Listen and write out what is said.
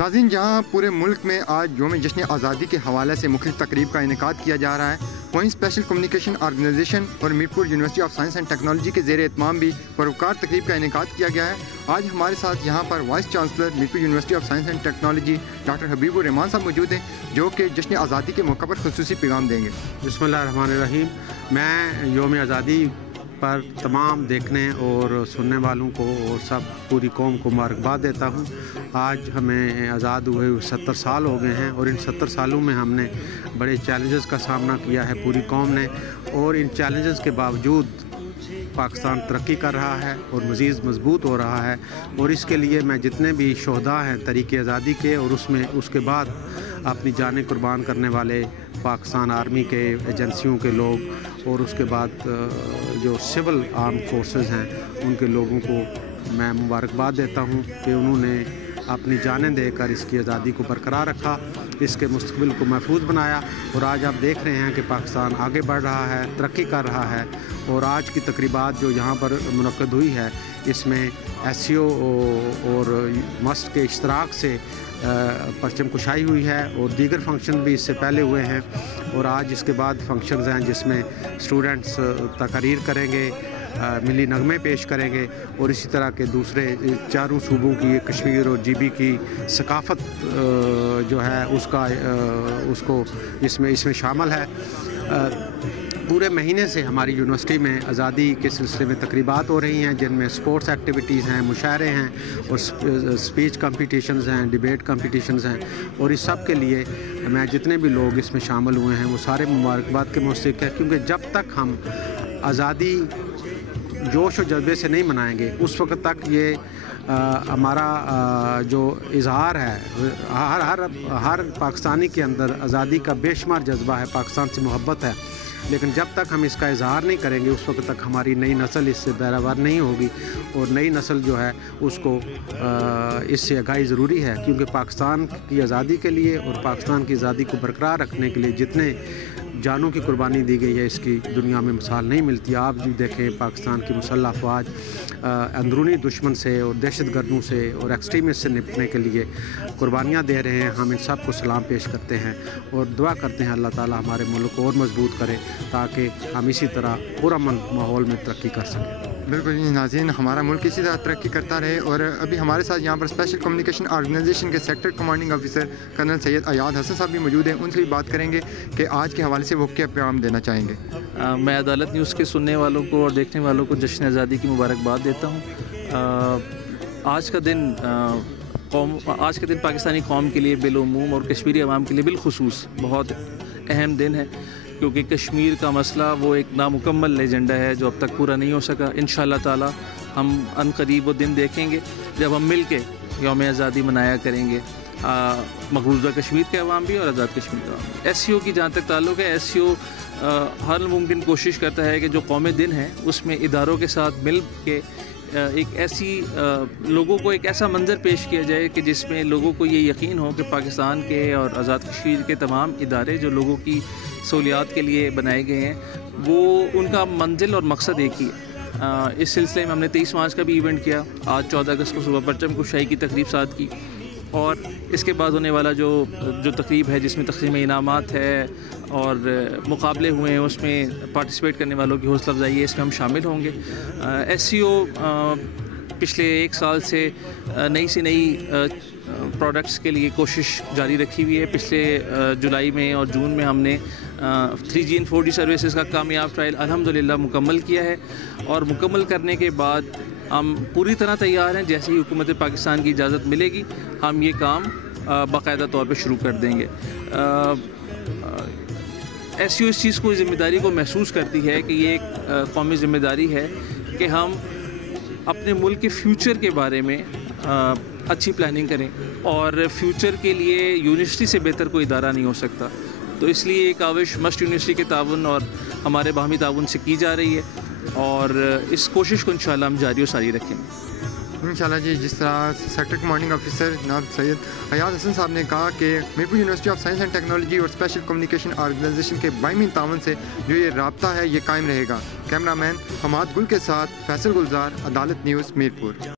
नाज़रीन, जहाँ पूरे मुल्क में आज यौम जश्न आज़ादी के हवाले से मुख्तलिफ तकरीब का इनेकाद किया जा रहा है, वहीं स्पेशल कम्युनिकेशन ऑर्गेनाइजेशन और Mirpur university of science and technology के ज़ेर एहतमाम भी परोकार तकरीब का इनेकाद किया गया है। आज हमारे साथ यहाँ पर vice chancellor Mirpur university of science and technology doctor Habibur Rahman साहब मौजूद हैं, जो कि जश्न आज़ादी के मौके पर खुसूसी पैगाम देंगे। बिस्मिल्लाहिर्रहमानिर्रहीम। मैं यौम आज़ादी पर तमाम देखने और सुनने वालों को और सब पूरी कौम को मुबारकबाद देता हूँ। आज हमें आज़ाद हुए 70 साल हो गए हैं और इन 70 सालों में हमने बड़े चैलेंजेस का सामना किया है पूरी कौम ने, और इन चैलेंजेस के बावजूद पाकिस्तान तरक्की कर रहा है और मज़ीद मजबूत हो रहा है। और इसके लिए मैं जितने भी शोहदा हैं तरीक़े आज़ादी के और उसके बाद अपनी जानें कुर्बान करने वाले पाकिस्तान आर्मी के एजेंसियों के लोग और उसके बाद जो सिविल आर्म फोर्सेस हैं उनके लोगों को मैं मुबारकबाद देता हूं कि उन्होंने अपनी जानें देकर इसकी आज़ादी को बरकरार रखा, इसके मुस्तक़बिल को महफूज बनाया। और आज आप देख रहे हैं कि पाकिस्तान आगे बढ़ रहा है, तरक्की कर रहा है। और आज की तकरीबात जो यहाँ पर मुनक़्क़द हुई है, इसमें SCO और मस्ट के इश्तराक से परचम कुशाई हुई है और दीगर फंक्शन भी इससे पहले हुए हैं। और आज इसके बाद फंक्शंस हैं जिसमें स्टूडेंट्स तकरीर करेंगे, मिली नगमे पेश करेंगे और इसी तरह के दूसरे चारों सूबों की, कश्मीर और GB की सकाफ़त जो है उसको इसमें शामिल है। पूरे महीने से हमारी यूनिवर्सिटी में आज़ादी के सिलसिले में तकरीबात हो रही हैं, जिनमें स्पोर्ट्स एक्टिविटीज़ हैं, मुशायरे हैं और स्पीच कंपटीशंस हैं, डिबेट कंपटीशंस हैं। और इस सब के लिए मैं जितने भी लोग इसमें शामिल हुए हैं वो सारे मुबारकबाद के मुस्तहिक़ हैं, क्योंकि जब तक हम आज़ादी जोश और जज्बे से नहीं मनाएंगे उस वक्त तक ये हमारा जो इजहार है, हर पाकिस्तानी के अंदर आज़ादी का बेशुमार जज्बा है, पाकिस्तान से मोहब्बत है, लेकिन जब तक हम इसका इजहार नहीं करेंगे उस वक्त तक हमारी नई नस्ल इससे बराबर नहीं होगी। और नई नस्ल जो है उसको इससे आगाही ज़रूरी है, क्योंकि पाकिस्तान की आज़ादी के लिए और पाकिस्तान की आज़ादी को बरकरार रखने के लिए जितने जानों की कुर्बानी दी गई है इसकी दुनिया में मिसाल नहीं मिलती। आप जो देखें पाकिस्तान की मुसल्लह अफवाज अंदरूनी दुश्मन से और दहशतगर्दों से और एक्सट्रीमिस्ट से निपटने के लिए कुर्बानियाँ दे रहे हैं। हम इन सब को सलाम पेश करते हैं और दुआ करते हैं अल्लाह ताला हमारे मुल्क को और मजबूत करे ताकि हम इसी तरह पुरअमन माहौल में तरक्की कर सकें। बिल्कुल नाज़रीन, हमारा मुल्क इसी तरह तरक्की करता रहे। और अभी हमारे साथ यहाँ पर स्पेशल कम्युनिकेशन ऑर्गेनाइजेशन के sector commanding officer colonel Syed Ayad Hasan sahab भी मौजूद हैं, उनसे भी बात करेंगे कि आज के हवाले से वो क्या पैगाम देना चाहेंगे। मैं अदालत न्यूज़ के सुनने वालों को और देखने वालों को जश्न आज़ादी की मुबारकबाद देता हूँ। आज का दिन पाकिस्तानी कौम के लिए बिलउमूम और कश्मीरी अवाम के लिए बिलखुसूस बहुत अहम दिन है, क्योंकि कश्मीर का मसला वो एक नामुकम्मल एजेंडा है जो अब तक पूरा नहीं हो सका। इंशाअल्लाह ताला हम अनकरीब वो दिन देखेंगे जब हम मिल के यौम आज़ादी मनाया करेंगे, मकबूजा कश्मीर के अवाम भी और आज़ाद कश्मीर के अवाम भी। SCO की जहाँ तक ताल्लुक़ है, SCO हर मुमकिन कोशिश करता है कि जो कौमी दिन है उसमें इदारों के साथ मिल के लोगों को एक ऐसा मंज़र पेश किया जाए कि जिसमें लोगों को ये यकीन हो कि पाकिस्तान के और आज़ाद कश्मीर के तमाम इदारे जो लोगों की सहूलियात के लिए बनाए गए हैं वो उनका मंजिल और मकसद एक ही है। इस सिलसिले में हमने 23 मार्च का भी इवेंट किया। आज 14 अगस्त को सुबह परचम कुशाई की तकरीब साथ की और इसके बाद होने वाला जो तकरीब है जिसमें तक़सीम इनामात है और मुकाबले हुए हैं उसमें पार्टिसिपेट करने वालों की हौसला अफजाई है, इसमें हम शामिल होंगे। SCO पिछले 1 साल से नई से नई प्रोडक्ट्स के लिए कोशिश जारी रखी हुई है। पिछले जुलाई में और जून में हमने 3G and 4G सर्विसेज का कामयाब ट्रायल अल्हम्दुलिल्लाह मुकम्मल किया है और मुकम्मल करने के बाद हम पूरी तरह तैयार हैं। जैसे ही हुकूमत पाकिस्तान की इजाज़त मिलेगी हम ये काम बाकायदा तौर पर शुरू कर देंगे। SCO इस चीज़ को, ज़िम्मेदारी को महसूस करती है कि ये एक कौमी ज़िम्मेदारी है कि हम अपने मुल्क के फ्यूचर के बारे में अच्छी प्लानिंग करें, और फ्यूचर के लिए यूनिवर्सिटी से बेहतर कोई इदारा नहीं हो सकता। तो इसलिए ये काविश मस्ट यूनिवर्सिटी के ताउन और हमारे बाहमी ताउन से की जा रही है और इस कोशिश को इंशाअल्लाह हम जारी और सारी रखेंगे इंशाअल्लाह जी। जिस तरह सेक्टर कमांडिंग ऑफिसर जनाब सैयद अयाद हसन साहब ने कहा कि Mirpur university of science and technology और स्पेशल कम्युनिकेशन ऑर्गेनाइजेशन के बाइमी तावन से जो ये राब्ता है ये कायम रहेगा। कैमरामैन हमाद गुल के साथ फैसल गुलजार, अदालत न्यूज़, मीरपुर।